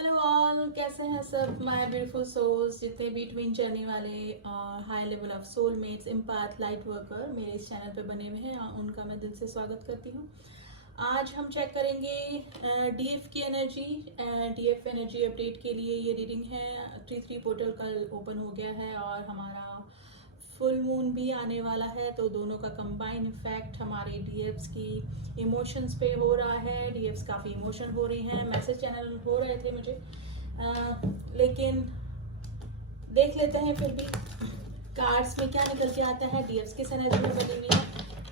Hello all, कैसे हैं सब माय ब्यूटीफुल सोल्स, जितने भी ट्विन जर्नी वाले high level of soulmates, empath, light worker मेरे इस चैनल पे बने हुए हैं, उनका मैं दिल से स्वागत करती हूँ। आज हम चेक करेंगे डीएफ की एनर्जी। डीएफ एनर्जी अपडेट के लिए ये रीडिंग है। 3-3 पोर्टल कल ओपन हो गया है और हमारा फुल मून भी आने वाला है, तो दोनों का कंबाइन इफेक्ट हमारे डीएफ्स की इमोशंस पे हो रहा है। डीएफ्स काफ़ी इमोशन हो रही हैं, मैसेज चैनल हो रहे थे मुझे, लेकिन देख लेते हैं फिर भी कार्ड्स में क्या निकल के आता है। डीएफ्स किस एनर्जी में बनी हुई है।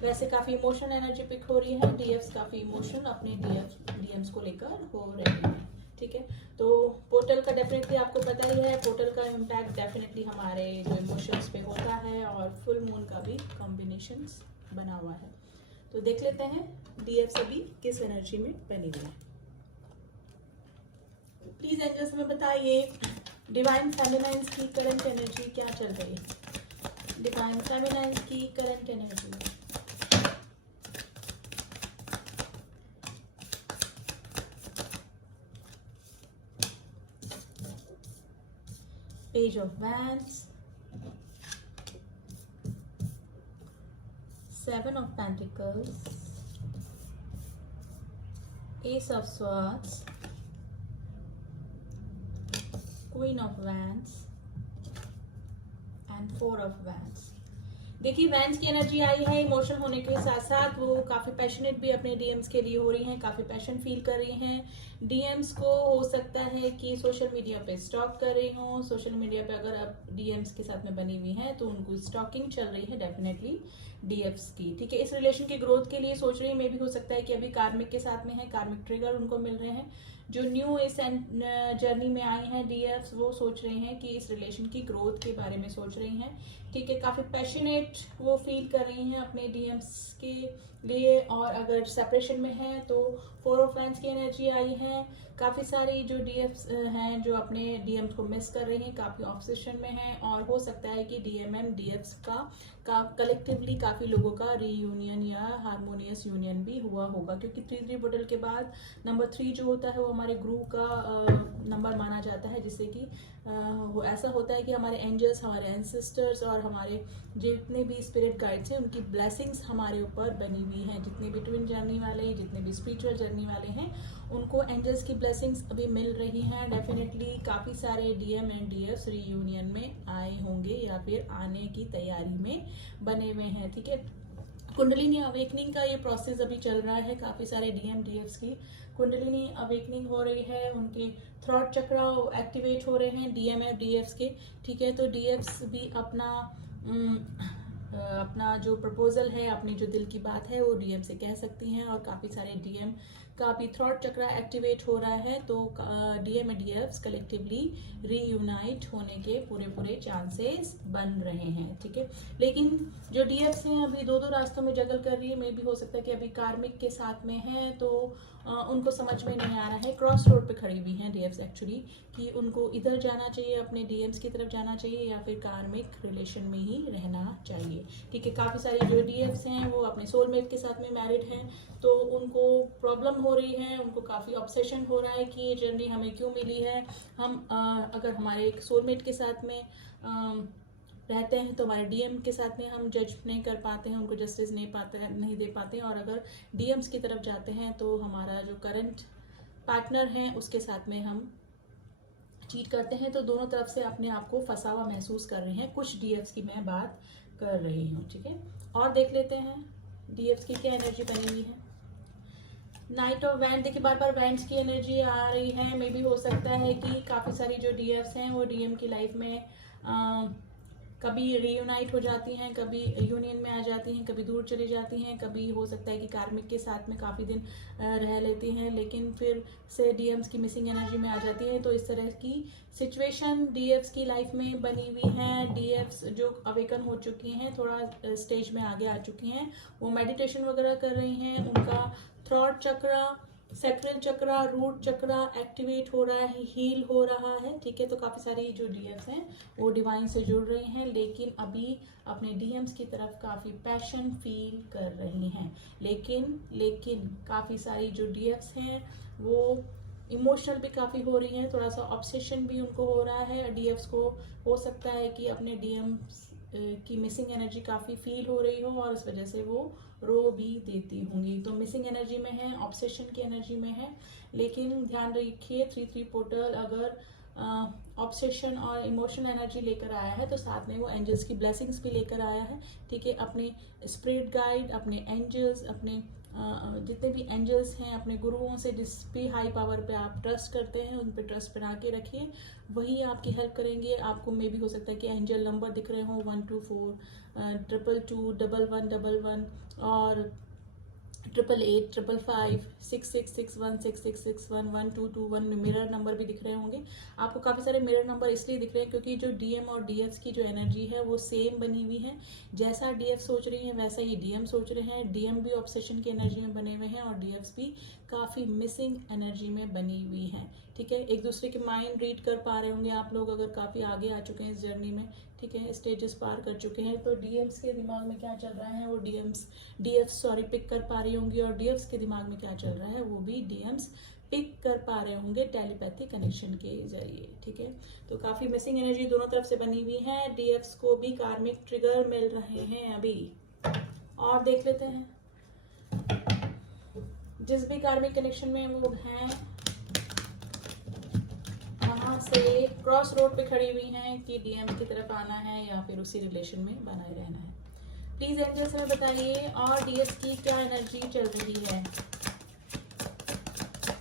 वैसे काफ़ी इमोशन एनर्जी पिक हो रही है। डीएफ्स काफ़ी इमोशन अपने डीएम्स को लेकर हो रहे हैं, ठीक है। तो पोर्टल का डेफिनेटली आपको पता ही है, पोर्टल का इम्पैक्ट डेफिनेटली हमारे जो इमोशंस पे होता है, और फुल मून का भी कॉम्बिनेशंस बना हुआ है। तो देख लेते हैं डीएफ्स अभी किस एनर्जी में बनी हुई है। प्लीज एंजल्स में बताइए डिवाइन फेमिनाइंस की करंट एनर्जी क्या चल रही है। डिवाइन फेमिनाइंस की current energy, page of wands, 7 of Pentacles, Ace of Swords, Queen of Wands and 4 of Wands। देखिए वैंस की एनर्जी आई है। इमोशन होने के साथ साथ वो काफ़ी पैशनेट भी अपने डीएम्स के लिए हो रही हैं, काफ़ी पैशन फील कर रही हैं। डीएम्स को हो सकता है कि सोशल मीडिया पे स्टॉक कर रही हूँ। सोशल मीडिया पे अगर आप डीएम्स के साथ में बनी हुई हैं तो उनको स्टॉकिंग चल रही है डेफिनेटली डीएफ्स की, ठीक है। इस रिलेशन की ग्रोथ के लिए सोच रही है। मे भी हो सकता है कि अभी कार्मिक के साथ में है, कार्मिक ट्रिगर उनको मिल रहे हैं। जो न्यू इस जर्नी में आई हैं डीएफ्स, वो सोच रहे हैं कि इस रिलेशन की ग्रोथ के बारे में सोच रही हैं, ठीक है। काफ़ी पैशनेट वो फील कर रही हैं अपने डीएम्स के लिए। और अगर सेपरेशन में है तो 4 ऑफ वैंड्स की एनर्जी आई है। काफ़ी सारी जो डीएफ्स हैं जो अपने डीएम्स को मिस कर रही हैं, काफ़ी ऑब्सेशन में हैं, और हो सकता है कि डीएमएम डीएफ्स का कलेक्टिवली काफ़ी लोगों का रीयूनियन या हारमोनियस यूनियन भी हुआ होगा, क्योंकि 3-3 बटल के बाद नंबर 3 जो होता है वो हमारे ग्रुप का नंबर माना जाता है, जिससे कि वो ऐसा होता है कि हमारे एंजल्स, हमारे एंसेस्टर्स और हमारे जितने भी स्पिरिट गाइड्स हैं उनकी ब्लेसिंग्स हमारे ऊपर बनी हुई हैं। जितने भी ट्विन जर्नी वाले, जितने भी स्पिरिचुअल जर्नी वाले हैं, उनको एंजल्स की ब्लेसिंग्स अभी मिल रही हैं। डेफिनेटली काफ़ी सारे डीएम एंड डीएफ्स रीयूनियन में आए होंगे या फिर आने की तैयारी में बने हुए हैं, ठीक है। कुंडलिनी अवेकनिंग का ये प्रोसेस अभी चल रहा है। काफ़ी सारे डीएम डीएफ्स की कुंडलिनी अवेकनिंग हो रही है, उनके थ्रॉट चक्र एक्टिवेट हो रहे हैं डीएमएफ डीएफ्स के, ठीक है। तो डीएफ्स भी अपना जो प्रपोजल है, अपनी जो दिल की बात है वो डीएम से कह सकती हैं। और काफ़ी सारे डीएम का भी थ्रॉट चक्र एक्टिवेट हो रहा है, तो डीएम एंड डीएफ्स कलेक्टिवली रीयूनाइट होने के पूरे चांसेस बन रहे हैं, ठीक है। लेकिन जो डीएफ्स हैं अभी दो रास्तों में जगल कर रही है। मे भी हो सकता है कि अभी कार्मिक के साथ में है, तो उनको समझ में नहीं आ रहा है। क्रॉस रोड पे खड़ी हुई हैं डीएफ्स एक्चुअली, कि उनको इधर जाना चाहिए, अपने डीएम्स की तरफ जाना चाहिए, या फिर कार्मिक रिलेशन में ही रहना चाहिए, ठीक है। काफ़ी सारे जो डीएफ्स हैं वो अपने सोलमेट के साथ में मैरिड हैं, तो उनको प्रॉब्लम हो रही है, उनको काफ़ी ऑब्सेशन हो रहा है कि ये जर्नी हमें क्यों मिली है। हम अगर हमारे एक सोलमेट के साथ में रहते हैं तो हमारे डीएम के साथ में हम जज नहीं कर पाते हैं, उनको जस्टिस नहीं दे पाते हैं। और अगर डीएम्स की तरफ जाते हैं तो हमारा जो करंट पार्टनर है उसके साथ में हम चीट करते हैं, तो दोनों तरफ से अपने आप को फंसा हुआ महसूस कर रहे हैं। कुछ डीएफ्स की मैं बात कर रही हूँ, ठीक है। और देख लेते हैं डीएफ्स की क्या एनर्जी बनी हुई है। नाइट ऑफ वैंड, देखिए बार बार वैंड्स की एनर्जी आ रही है। मे भी हो सकता है कि काफ़ी सारी जो डीएफ्स हैं वो डीएम की लाइफ में कभी रीयूनाइट हो जाती हैं, कभी यूनियन में आ जाती हैं, कभी दूर चली जाती हैं, कभी हो सकता है कि कार्मिक के साथ में काफ़ी दिन रह लेती हैं, लेकिन फिर से डीएम्स की मिसिंग एनर्जी में आ जाती है। तो इस तरह की सिचुएशन डीएफ्स की लाइफ में बनी हुई है। डीएफ्स जो अवेकन हो चुकी हैं, थोड़ा स्टेज में आगे आ चुकी हैं, वो मेडिटेशन वगैरह कर रही हैं। उनका थ्रॉट चक्र, सेक्रेल चक्र, रूट चक्र एक्टिवेट हो रहा है, हील हो रहा है, ठीक है। तो काफ़ी सारी जो डीएफ्स हैं वो डिवाइन से जुड़ रही हैं, लेकिन अभी अपने डीएम्स की तरफ काफ़ी पैशन फील कर रही हैं। लेकिन काफ़ी सारी जो डीएफ्स हैं वो इमोशनल भी काफ़ी हो रही हैं, थोड़ा सा ऑब्सेशन भी उनको हो रहा है। डीएफ्स को हो सकता है कि अपने डीएम्स की मिसिंग एनर्जी काफ़ी फील हो रही हो और इस वजह से वो रो भी देती होंगी। तो मिसिंग एनर्जी में है, ऑब्सेशन की एनर्जी में है, लेकिन ध्यान रखिए 3-3 पोर्टल अगर ऑब्सेशन और इमोशनल एनर्जी लेकर आया है तो साथ में वो एंजल्स की ब्लेसिंग्स भी लेकर आया है। ठीक है, अपने स्पिरिट गाइड, अपने एंजल्स, अपने जितने भी एंजल्स हैं, अपने गुरुओं से जिस भी हाई पावर पे आप ट्रस्ट करते हैं उन पे ट्रस्ट बना के रखिए, वही आपकी हेल्प करेंगे। आपको मे भी हो सकता है कि एंजल नंबर दिख रहे हों 124 222 1111 और 888555666166111221 मिरर नंबर भी दिख रहे होंगे। आपको काफ़ी सारे मिरर नंबर इसलिए दिख रहे हैं क्योंकि जो डीएम और डीएफ्स की जो एनर्जी है वो सेम बनी हुई है। जैसा डीएफ सोच रही है वैसा ही डीएम सोच रहे हैं। डीएम भी ऑब्सेशन की एनर्जी में बने हुए हैं और डीएफ्स भी काफ़ी मिसिंग एनर्जी में बनी हुई हैं। ठीक है, एक दूसरे के माइंड रीड कर पा रहे होंगे आप लोग अगर काफ़ी आगे आ चुके हैं इस जर्नी में। ठीक है, स्टेजेस पार कर चुके हैं तो डीएम्स के दिमाग में क्या चल रहा है वो डीएफ्स पिक कर पा रही होंगी और डीएफ्स के दिमाग में क्या चल रहा है वो भी डीएम्स पिक कर पा रहे होंगे टेलीपैथी कनेक्शन के जरिए। ठीक है, तो काफ़ी मिसिंग एनर्जी दोनों तरफ से बनी हुई है। डीएफ्स को भी कार्मिक ट्रिगर मिल रहे हैं अभी। और देख लेते हैं जिस भी कार्मिक कनेक्शन में वो हैं वहाँ से क्रॉस रोड पे खड़ी हुई हैं कि डीएम्स की तरफ आना है या फिर उसी रिलेशन में बनाए रहना है। प्लीज एंजल्स हमें बताइए और डीएस की क्या एनर्जी चल रही है।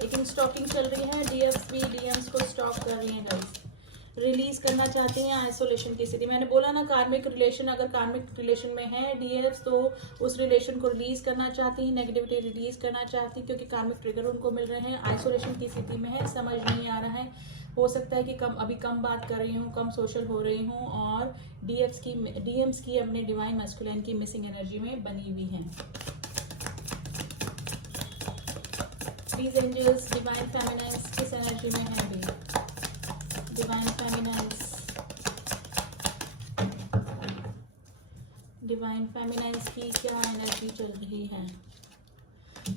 लेकिन स्टॉकिंग चल रही है, डीएस भी डीएम्स को स्टॉक कर रही हैं गाइस, रिलीज करना चाहती हैं आइसोलेशन की स्थिति। मैंने बोला ना कार्मिक रिलेशन, अगर कार्मिक रिलेशन में है डीएफ्स तो उस रिलेशन को रिलीज करना चाहती हैं, नेगेटिविटी रिलीज करना चाहती हैं क्योंकि कार्मिक ट्रिगर उनको मिल रहे हैं। आइसोलेशन की स्थिति में है, समझ नहीं आ रहा है, हो सकता है कि अभी कम बात कर रही हूँ, कम सोशल हो रही हूँ और डीएम्स की अपने डिवाइन मैस्कुलिन की मिसिंग एनर्जी में बनी हुई हैं। प्लीज एंजल्स डिवाइन फेमिनाइन्स किस एनर्जी में है अभी। डिवाइन फेमिनाइन्स की क्या एनर्जी चल रही है।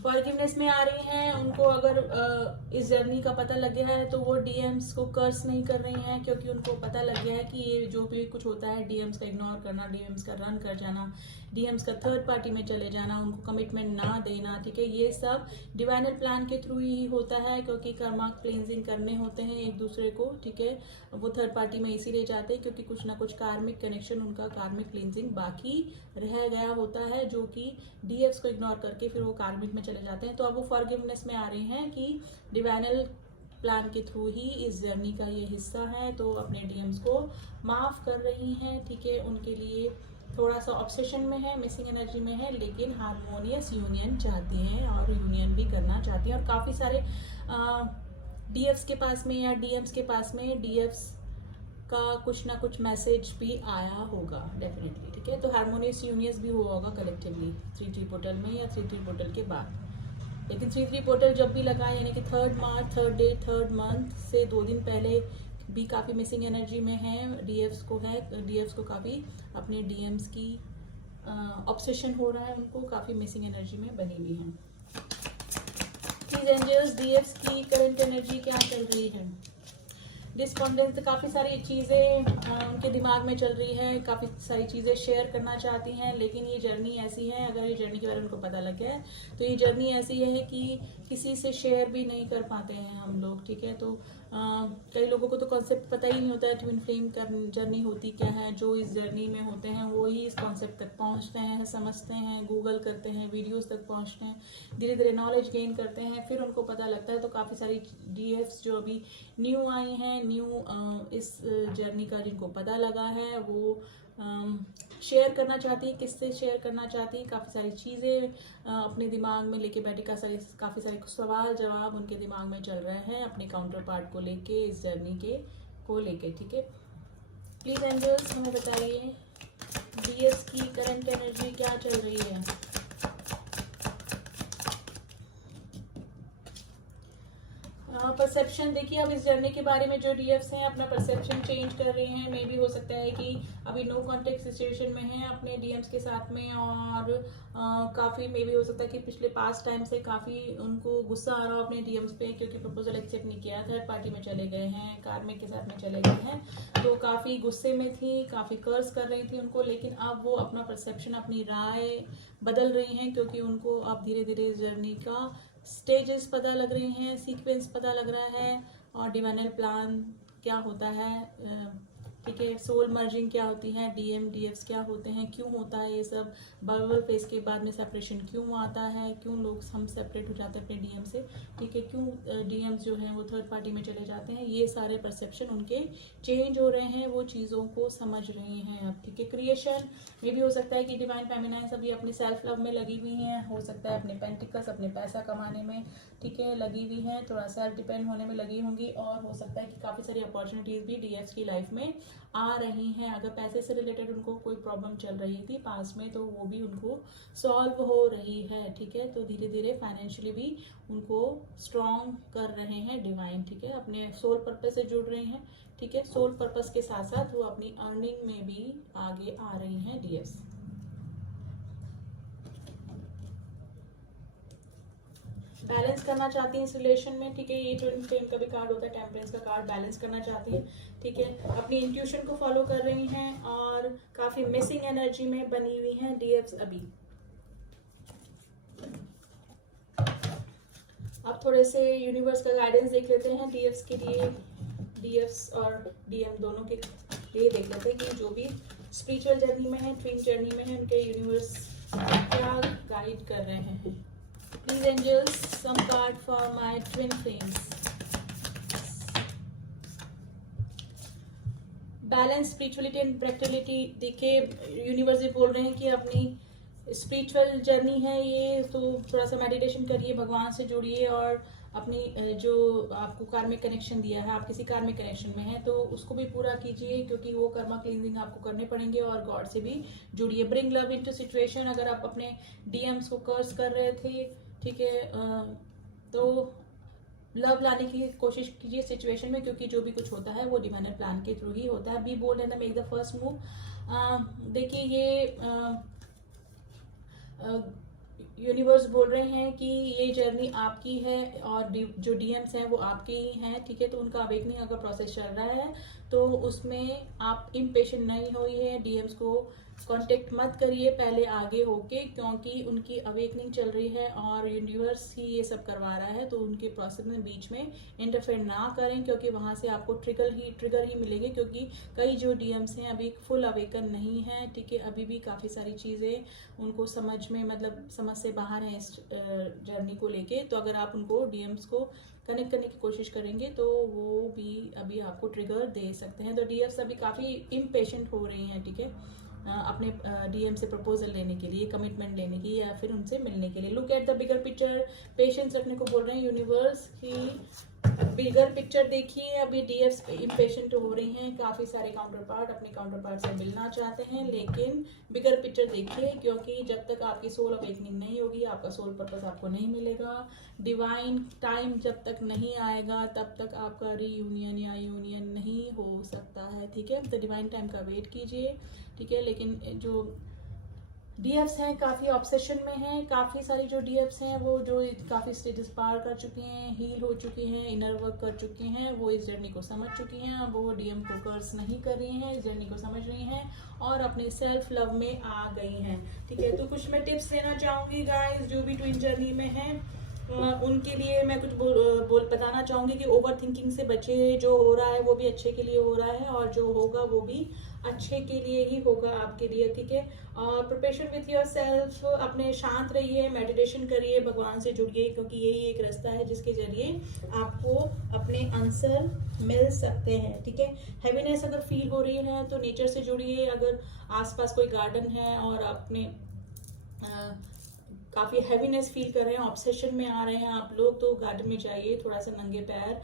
फॉरगिवनेस में आ रही हैं, उनको अगर इस जर्नी का पता लग गया है तो वो डीएम्स को कर्स नहीं कर रही हैं क्योंकि उनको पता लग गया है कि ये जो भी कुछ होता है डीएम्स का इग्नोर करना, डीएम्स का रन कर जाना, डीएम्स का थर्ड पार्टी में चले जाना, उनको कमिटमेंट ना देना। ठीक है, ये सब डिवाइनल प्लान के थ्रू ही होता है क्योंकि कर्मा क्लींजिंग करने होते हैं एक दूसरे को। ठीक है, वो थर्ड पार्टी में इसीलिए जाते हैं क्योंकि कुछ ना कुछ कार्मिक कनेक्शन, उनका कार्मिक क्लींजिंग बाकी रह गया होता है जो कि डीएफ्स को इग्नोर करके फिर वो कार्मिक में चले जाते हैं। तो अब वो फॉरगिवनेस में आ रही हैं कि डिवाइनल प्लान के थ्रू ही इस जर्नी का ये हिस्सा है, तो अपने डीएम्स को माफ कर रही हैं। ठीक है, उनके लिए थोड़ा सा ऑब्सेशन में है, मिसिंग एनर्जी में है, लेकिन हारमोनियस यूनियन चाहती हैं और यूनियन भी करना चाहती हैं। और काफ़ी सारे डीएफ्स के पास में या डीएम्स के पास में डीएफ्स का कुछ ना कुछ मैसेज भी आया होगा डेफिनेटली। ठीक है, तो हारमोनियस यूनियस भी हुआ होगा कलेक्टिवली 3-3 पोर्टल में या 3-3 पोर्टल के बाद। लेकिन 3-3 पोर्टल जब भी लगा यानी कि 3 मार्च, 3 डे, 3 मंथ से 2 दिन पहले भी काफ़ी मिसिंग एनर्जी में है। डीएफ्स को काफ़ी अपने डीएम्स की ऑब्सेशन हो रहा है, उनको काफ़ी मिसिंग एनर्जी में बनी हुई है। प्लीज एंजल्स डीएफ्स की करंट एनर्जी क्या चल रही है। डिस्कॉन्डेंस, काफ़ी सारी चीज़ें उनके दिमाग में चल रही है, काफ़ी सारी चीज़ें शेयर करना चाहती हैं, लेकिन ये जर्नी ऐसी है, अगर ये जर्नी के बारे में उनको पता लग गया है तो ये जर्नी ऐसी है कि किसी से शेयर भी नहीं कर पाते हैं हम लोग। ठीक है, तो कई लोगों को तो कॉन्सेप्ट पता ही नहीं होता है ट्विन फ्लेम का जर्नी होती क्या है। जो इस जर्नी में होते हैं वो ही इस कॉन्सेप्ट तक पहुंचते हैं, समझते हैं, गूगल करते हैं, वीडियोस तक पहुंचते हैं, धीरे धीरे नॉलेज गेन करते हैं, फिर उनको पता लगता है। तो काफ़ी सारी डीएफ्स जो अभी न्यू आई हैं, इस जर्नी का जिनको पता लगा है वो शेयर करना चाहती है। किससे शेयर करना चाहती है, काफ़ी सारी चीज़ें अपने दिमाग में लेके बैठी, काफ़ी सारे सवाल जवाब उनके दिमाग में चल रहे हैं अपने काउंटर पार्ट को लेके, इस जर्नी को लेके। ठीक है, प्लीज़ एंजल्स हमें बताइए डीएस की करंट एनर्जी क्या चल रही है। परसेप्शन परसेप्शन देखिए, अब इस जर्नी के बारे में जो डीएफ्स हैं अपना परसेप्शन चेंज कर रहे हैं। मे भी हो सकता है कि अभी नो कॉन्टेक्ट सिचुएशन में हैं अपने डीएम्स के साथ में, और काफ़ी मे भी हो सकता है कि पिछले पास्ट टाइम से काफ़ी उनको गुस्सा आ रहा हो अपने डीएम्स पे, क्योंकि प्रपोजल एक्सेप्ट नहीं किया, थर्ड पार्टी में चले गए हैं, कार्मिक के साथ में चले गए हैं, तो काफ़ी गुस्से में थी, काफ़ी कर्ज कर रही थी उनको। लेकिन अब वो अपना परसेप्शन, अपनी राय बदल रही हैं, क्योंकि उनको अब धीरे धीरे इस जर्नी का स्टेजेस पता लग रहे हैं, सीक्वेंस पता लग रहा है, और डिवाइनल प्लान क्या होता है, ठीक है, सोल मर्जिंग क्या होती है, डीएम डीएफ्स क्या होते हैं, क्यों होता है ये सब, बबल फेज के बाद में सेपरेशन क्यों आता है, क्यों लोग हम सेपरेट हो जाते हैं अपने डीएम से, ठीक है, क्यों डीएम्स जो हैं वो थर्ड पार्टी में चले जाते हैं, ये सारे परसेप्शन उनके चेंज हो रहे हैं, वो चीज़ों को समझ रहे हैं अब, ठीक है। क्रिएशन ये भी हो सकता है कि डिवाइन फेमिनाइन्स अभी अपनी सेल्फ लव में लगी हुई हैं, हो सकता है अपने पेंटिकल्स, अपने पैसा कमाने में, ठीक है, लगी हुई हैं, थोड़ा सेल्फ डिपेंड होने में लगी होंगी, और हो सकता है कि काफ़ी सारी अपॉर्चुनिटीज़ भी डीएफ्स की लाइफ में आ रही हैं। अगर पैसे से रिलेटेड उनको कोई प्रॉब्लम चल रही थी पास में, तो वो भी उनको सॉल्व हो रही है, ठीक है। तो धीरे धीरे फाइनेंशियली भी उनको स्ट्रॉन्ग कर रहे हैं डिवाइन, ठीक है, अपने सोल पर्पस से जुड़ रहे हैं, ठीक है। सोल पर्पस के साथ साथ वो अपनी अर्निंग में भी आगे आ रही हैं डीएफ्स। बैलेंस करना चाहती हैं इस रिलेशन में, ठीक है, ये ट्विन फ्लेम का भी कार्ड होता है, टेम्परेंस का कार्ड, बैलेंस करना चाहती है, ठीक है, अपनी इंट्यूशन को फॉलो कर रही हैं, और काफी मिसिंग एनर्जी में बनी हुई हैं डीएफ्स अभी। अब थोड़े से यूनिवर्स का गाइडेंस देख लेते हैं डीएफ्स के लिए, डीएफ्स और डीएम दोनों के लिए देख लेते हैं कि जो भी स्पिरिचुअल जर्नी में है, ट्विन जर्नी में है, उनके यूनिवर्स क्या गाइड कर रहे हैं। Please angels, some card for my twin flames. Balance, spirituality and practicality. देखिए यूनिवर्स ये बोल रहे हैं कि अपनी स्पिरिचुअल जर्नी है ये, तो थोड़ा सा मेडिटेशन करिए, भगवान से जुड़िए, और अपनी जो आपको कार्मिक कनेक्शन दिया है, आप किसी कार्मिक कनेक्शन में हैं तो उसको भी पूरा कीजिए, क्योंकि वो कर्मा क्लींजिंग आपको करने पड़ेंगे, और गॉड से भी जुड़िए। Bring love into situation. अगर आप अपने डीएम्स को कर्ज कर रहे थे, ठीक है, तो लव लाने की कोशिश कीजिए सिचुएशन में, क्योंकि जो भी कुछ होता है वो डिवाइनल प्लान के थ्रू ही होता है। Be bold and make the first move. देखिए ये यूनिवर्स बोल रहे हैं कि ये जर्नी आपकी है, और जो डीएम्स हैं वो आपके ही हैं, ठीक है, तो उनका अवेकनिंग अगर प्रोसेस चल रहा है तो उसमें आप इम्पेशेंट नहीं होइए, डीएम्स को कांटेक्ट मत करिए पहले आगे होके, क्योंकि उनकी अवेकनिंग चल रही है और यूनिवर्स ही ये सब करवा रहा है, तो उनके प्रोसेस में बीच में इंटरफेयर ना करें, क्योंकि वहां से आपको ट्रिगर ही मिलेंगे, क्योंकि कई जो डीएम्स हैं अभी फुल अवेकन नहीं है, ठीक है, अभी भी काफ़ी सारी चीज़ें उनको समझ में, मतलब समझ से बाहर है इस जर्नी को लेके। तो अगर आप उनको डीएम्स को कनेक्ट करने की कोशिश करेंगे तो वो भी अभी आपको ट्रिगर दे सकते हैं। तो डीएम्स अभी काफ़ी इम्पेशेंट हो रही हैं, ठीक है, अपने डीएम से प्रपोजल लेने के लिए, कमिटमेंट लेने की, या फिर उनसे मिलने के लिए। Look at the bigger picture. Patience रखने को बोल रहे हैं यूनिवर्स की, बिगर पिक्चर देखिए। अभी डीएफ्स इम्पेशेंट हो रही हैं, काफ़ी सारे काउंटर पार्ट अपने काउंटर पार्ट से मिलना चाहते हैं, लेकिन बिगर पिक्चर देखिए, क्योंकि जब तक आपकी सोल अवेकनिंग नहीं होगी, आपका सोल पर्पस आपको नहीं मिलेगा, डिवाइन टाइम जब तक नहीं आएगा तब तक आपका रीयूनियन या यूनियन नहीं हो सकता है, ठीक है। तो डिवाइन टाइम का वेट कीजिए, ठीक है। लेकिन जो डीएफ्स हैं काफ़ी ऑब्सेशन में हैं, काफ़ी सारी जो डीएफ्स हैं वो जो काफ़ी स्टेजेस पार कर चुकी हैं, हील हो चुकी हैं, इनर वर्क कर चुकी हैं, वो इस जर्नी को समझ चुकी हैं। अब वो डीएम को कर्स नहीं कर रही हैं, इस जर्नी को समझ रही हैं और अपने सेल्फ लव में आ गई हैं, ठीक है। तो कुछ मैं टिप्स देना चाहूँगी गाइस, जो भी ट्विन जर्नी में हैं उनके लिए मैं कुछ बताना चाहूँगी कि ओवर थिंकिंग से बचे, जो हो रहा है वो भी अच्छे के लिए हो रहा है, और जो होगा वो भी अच्छे के लिए ही होगा आपके लिए, ठीक है। और प्रिपरेशन विथ योर सेल्फ, अपने शांत रहिए, मेडिटेशन करिए, भगवान से जुड़िए, क्योंकि यही एक रास्ता है जिसके जरिए आपको अपने आंसर मिल सकते हैं, ठीक है। हैवीनेस अगर फील हो रही है तो नेचर से जुड़िए। अगर आसपास कोई गार्डन है और अपने काफ़ी हैवीनेस फील कर रहे हैं, ऑब्सेशन में आ रहे हैं आप लोग, तो गार्डन में जाइए, थोड़ा सा नंगे पैर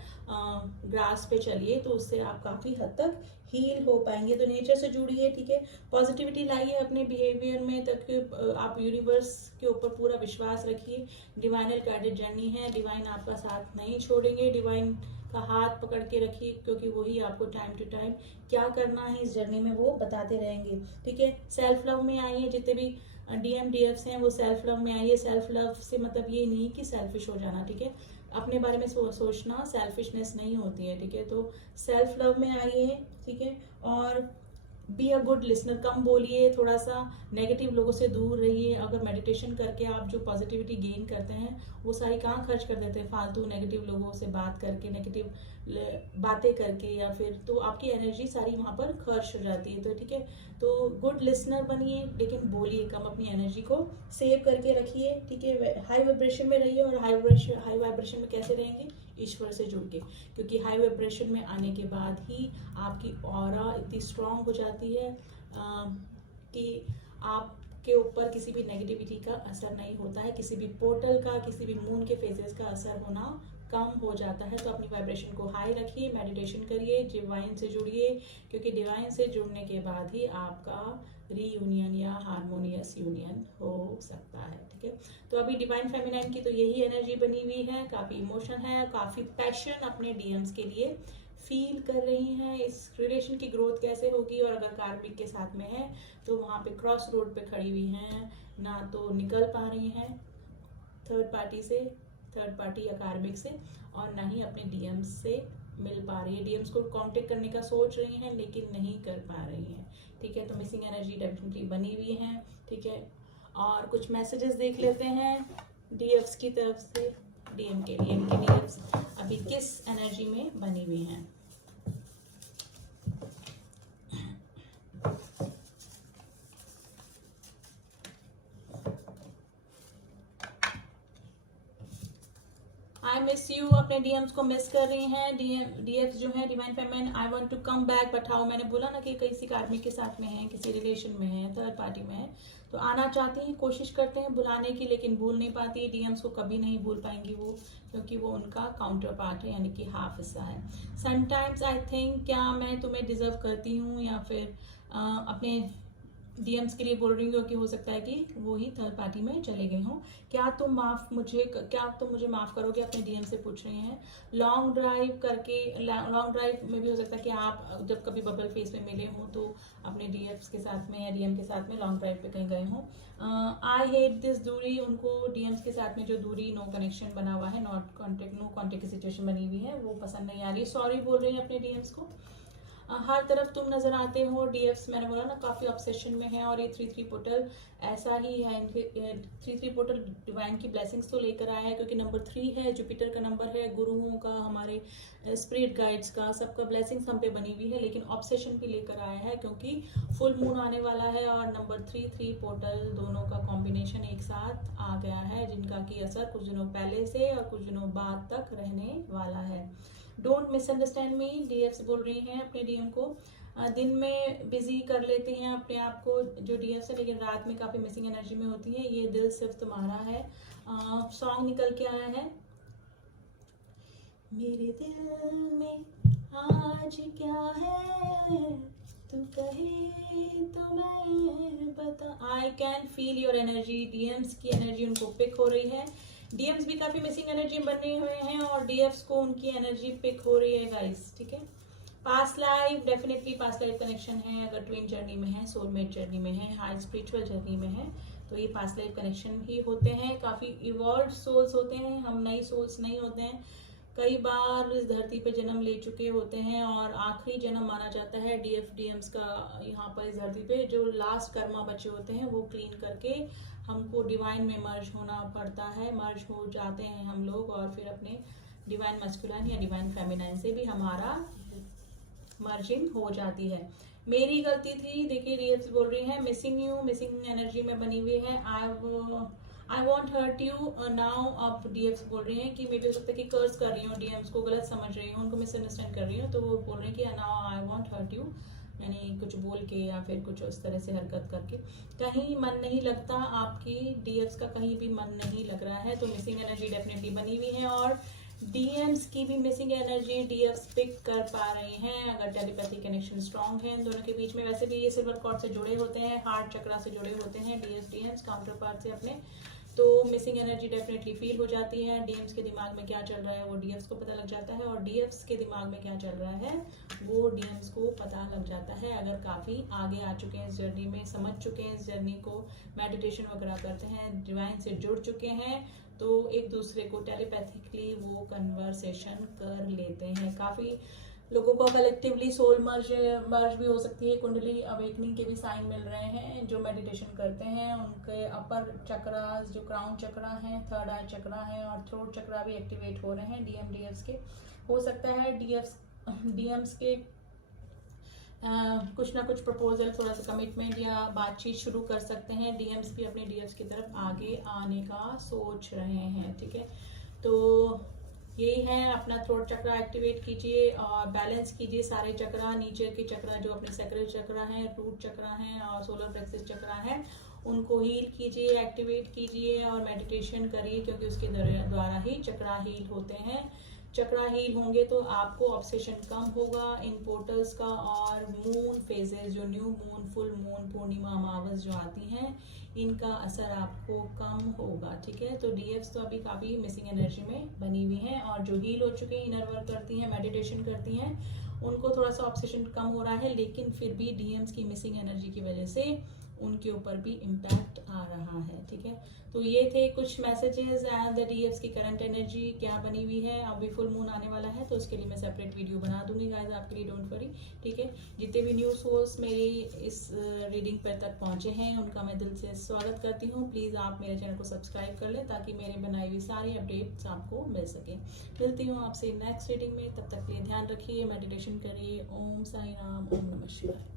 ग्रास पे चलिए, तो उससे आप काफ़ी हद तक हील हो पाएंगे। तो नेचर से जुड़िए, ठीक है। पॉजिटिविटी लाइए अपने बिहेवियर में, ताकि आप यूनिवर्स के ऊपर पूरा विश्वास रखिए। डिवाइनल गाइडेड जर्नी है, डिवाइन आपका साथ नहीं छोड़ेंगे, डिवाइन का हाथ पकड़ के रखिए, क्योंकि वही आपको टाइम टू टाइम क्या करना है इस जर्नी में वो बताते रहेंगे। ठीक है, सेल्फ लव में आइए। जितने भी डीएम डीएफ्स हैं वो सेल्फ लव में आइए। सेल्फ लव से मतलब ये नहीं कि सेल्फिश हो जाना, ठीक है, अपने बारे में सोचना सेल्फिशनेस नहीं होती है। ठीक है, तो सेल्फ लव में आइए। ठीक है, और बी अ गुड लिसनर, कम बोलिए, थोड़ा सा नेगेटिव लोगों से दूर रहिए। अगर मेडिटेशन करके आप जो पॉजिटिविटी गेन करते हैं वो सारी कहाँ खर्च कर देते हैं, फालतू नेगेटिव लोगों से बात करके, नेगेटिव बातें करके, या फिर तो आपकी एनर्जी सारी वहाँ पर खर्च हो जाती है। तो ठीक है, तो गुड लिसनर बनिए, लेकिन बोलिए कम, अपनी एनर्जी को सेव करके रखिए। ठीक है, हाई वाइब्रेशन में रहिए। और हाई वाइब्रेशन में कैसे रहेंगे, ईश्वर से जुड़ के, क्योंकि हाई वाइब्रेशन में आने के बाद ही आपकी ऑरा इतनी स्ट्रांग हो जाती है कि आपके ऊपर किसी भी नेगेटिविटी का असर नहीं होता है, किसी भी पोर्टल का, किसी भी मून के फेजेस का असर होना कम हो जाता है। तो अपनी वाइब्रेशन को हाई रखिए, मेडिटेशन करिए, डिवाइन से जुड़िए, क्योंकि डिवाइन से जुड़ने के बाद ही आपका रीयूनियन या हार्मोनियस यूनियन हो सकता है। ठीक है, तो अभी डिवाइन फेमिनाइन की तो यही एनर्जी बनी हुई है, काफी इमोशन है, काफी पैशन अपने डीएम्स के लिए फील कर रही हैं। इस रिलेशन की ग्रोथ कैसे होगी, और अगर कार्मिक के साथ में है तो वहां पे क्रॉस रोड पे खड़ी हुई हैं, ना तो निकल पा रही हैं थर्ड पार्टी या कार्मिक से, और ना ही अपने डीएम्स से मिल पा रही है। डीएम्स को कांटेक्ट करने का सोच रही हैं लेकिन नहीं कर पा रही हैं। ठीक है, तो मिसिंग एनर्जी डेफिनेटली बनी हुई है। ठीक है, और कुछ मैसेजेस देख लेते हैं डीएफ्स की तरफ से। डीएम के लिए इनके डीएफ्स अभी किस एनर्जी में बनी हुई हैं। आई मिस यू, अपने डीएम्स को मिस कर रही हैं। डीएफ्स जो है divine feminine, I want to come back, but how, मैंने बोला ना कि किसी कार्मिक के साथ में है, किसी रिलेशन में है, थर्ड पार्टी में है, तो आना चाहती हैं, कोशिश करते हैं बुलाने की, लेकिन भूल नहीं पाती है। डीएम्स को कभी नहीं भूल पाएंगी वो, क्योंकि वो उनका काउंटर पार्ट है, यानी कि हाफ हिस्सा है। समटाइम्स आई थिंक, क्या मैं तुम्हें डिजर्व करती हूँ, या फिर अपने डीएम्स के लिए बोल रही हूँ कि हो सकता है कि वो ही थर्ड पार्टी में चले गए हों। क्या तुम मुझे माफ करोगे, अपने डीएम से पूछ रहे हैं। लॉन्ग ड्राइव में भी हो सकता है कि आप जब कभी बबल फेस में मिले हों तो अपने डीएम्स के साथ में या डीएम के साथ में लॉन्ग ड्राइव पे कहीं गए हों। आई हेट दिस दूरी, उनको डीएम्स के साथ में जो दूरी, नो कनेक्शन बना हुआ है, नो कॉन्टेक्ट की सिचुएशन बनी हुई है, वो पसंद नहीं आ रही। सॉरी बोल रही हैं अपने डीएम्स को। हर तरफ तुम नजर आते हो। डीएफ्स मैंने बोला ना काफी ऑब्सेशन में है, और ये 3-3 पोर्टल ऐसा ही है। इनके 3-3 पोर्टल डिवाइन की ब्लेसिंग्स तो लेकर आया है, क्योंकि नंबर 3 है, जुपिटर का नंबर है, गुरुओं का, हमारे स्पिरिट गाइड्स का, सबका ब्लेसिंग्स हम पे बनी हुई है, लेकिन ऑब्सेशन भी लेकर आया है, क्योंकि फुल मून आने वाला है, और नंबर 3-3 पोर्टल दोनों का कॉम्बिनेशन एक साथ आ गया है, जिनका की असर कुछ दिनों पहले से और कुछ दिनों बाद तक रहने वाला है। डोंट मिसअंडरस्टैंड मी, डीएफ्स बोल रही हैं अपने डीएम को। दिन में बिजी कर लेते हैं अपने आप को जो डीएफ्स है, लेकिन रात में काफी मिसिंग एनर्जी में होती है। ये दिल सिर्फ तुम्हारा है। सॉन्ग निकल के आया है, मेरे दिल में आज क्या है, तू कहे तो मैं बता। I can feel your energy, DMs की एनर्जी उनको पिक हो रही है। डीएम्स भी काफी मिसिंग एनर्जी बने हुए हैं, और डीएफ्स को उनकी एनर्जी पिक हो रही है गाइस। ठीक है, past life, definitely past life connection है। अगर ट्विन जर्नी में है, सोलमेट जर्नी में है, हाई स्पिरिचुअल जर्नी में है, तो ये पास्ट लाइफ कनेक्शन ही होते हैं। काफी इवॉल्व सोल्स होते हैं, हम नई सोल्स नहीं होते हैं। कई बार इस धरती पे जन्म ले चुके होते हैं, और आखिरी जन्म माना जाता है डीएम्स का यहाँ पर इस धरती पे। जो लास्ट कर्मा बचे होते हैं वो क्लीन करके हमको डिवाइन में मर्ज होना पड़ता है, मर्ज हो जाते हैं हम लोग, और फिर अपने डिवाइन मस्कुलाइन या डिवाइन फेमिनाइन से भी हमारा मर्जिंग हो जाती है। मेरी गलती थी, देखिए डीएम्स बोल रही है मिसिंग यू, मिसिंग एनर्जी में बनी हुई है। I won't hurt you now. अब डीएम्स बोल रही हैं कि मेरे हो सकता है कि कर्स कर रही हूँ, डीएम्स को गलत समझ रही हूँ, उनको मिसअंडरस्टैंड कर रही हूँ, तो वो बोल रही हैं कि now I won't hurt you, यानी कुछ बोल के या फिर कुछ उस तरह से हरकत करके। कहीं मन नहीं लगता, आपकी डीएफ्स का कहीं भी मन नहीं लग रहा है, तो मिसिंग एनर्जी डेफिनेटली बनी हुई है। और डीएम्स की भी मिसिंग एनर्जी डीएफ्स पिक कर पा रहे हैं, अगर टेलीपैथी कनेक्शन स्ट्रांग है इन दोनों के बीच में। वैसे भी ये सिल्वर कॉर्ड से जुड़े होते हैं, हार्ट चक्रा से जुड़े होते हैं डीएम्स काउंटर पार्ट से अपने, तो मिसिंग एनर्जी डेफिनेटली फील हो जाती है। डीएम्स के दिमाग में क्या चल रहा है वो डीएफ्स को पता लग जाता है, और डीएफ्स के दिमाग में क्या चल रहा है वो डीएम्स को पता लग जाता है। अगर काफ़ी आगे आ चुके हैं इस जर्नी में, समझ चुके हैं इस जर्नी को, मेडिटेशन वगैरह करते हैं, डिवाइन से जुड़ चुके हैं, तो एक दूसरे को टेलीपैथिकली वो कन्वर्सेशन कर लेते हैं। काफ़ी लोगों को कलेक्टिवली सोल मर्ज भी हो सकती है। कुंडली अवेकनिंग के भी साइन मिल रहे हैं। जो मेडिटेशन करते हैं उनके अपर चक्रास, जो क्राउन चक्रा है, थर्ड आई चक्रा है और थ्रोट चक्रा भी एक्टिवेट हो रहे हैं डीएम्स के। हो सकता है डीएम्स के कुछ ना कुछ प्रपोजल, थोड़ा सा कमिटमेंट या बातचीत शुरू कर सकते हैं। डीएम्स भी अपने डीएफ्स की तरफ आगे आने का सोच रहे हैं, ठीक है। तो यही है, अपना थ्रोट चक्रा एक्टिवेट कीजिए और बैलेंस कीजिए सारे चक्रा, नीचे के चक्रा जो अपने सैक्रल चक्रा हैं, रूट चक्रा हैं और सोलर प्लेक्सस चक्रा है, उनको हील कीजिए, एक्टिवेट कीजिए और मेडिटेशन करिए, क्योंकि उसके द्वारा ही चक्रा हील होते हैं। चक्रा हील होंगे तो आपको ऑब्सेशन कम होगा इन पोर्टल्स का, और मून फेजेस, जो न्यू मून, फुल मून, पूर्णिमा, अमावस जो आती हैं, इनका असर आपको कम होगा, ठीक है। तो डीएफ्स तो अभी काफ़ी मिसिंग एनर्जी में बनी हुई हैं, और जो हील हो चुके हैं, इनर वर्क करती हैं, मेडिटेशन करती हैं, उनको थोड़ा सा ऑब्सेशन कम हो रहा है, लेकिन फिर भी डीएम्स की मिसिंग एनर्जी की वजह से उनके ऊपर भी इम्पैक्ट आ रहा है, ठीक है। तो ये थे कुछ मैसेजेस एंड द डीएफ्स की करंट एनर्जी क्या बनी हुई है। अभी फुल मून आने वाला है तो उसके लिए मैं सेपरेट वीडियो बना दूंगी गाइस आपके लिए, डोंट वरी, ठीक है। जितने भी न्यू सोल्स मेरी इस रीडिंग पर तक पहुंचे हैं उनका मैं दिल से स्वागत करती हूँ। प्लीज़ आप मेरे चैनल को सब्सक्राइब कर लें ताकि मेरे बनाई हुई सारी अपडेट्स आपको मिल सके। मिलती हूँ आपसे नेक्स्ट रीडिंग में, तब तक के लिए ध्यान रखिए, मेडिटेशन करिए। ओम साई राम, ओम नमः शिवाय।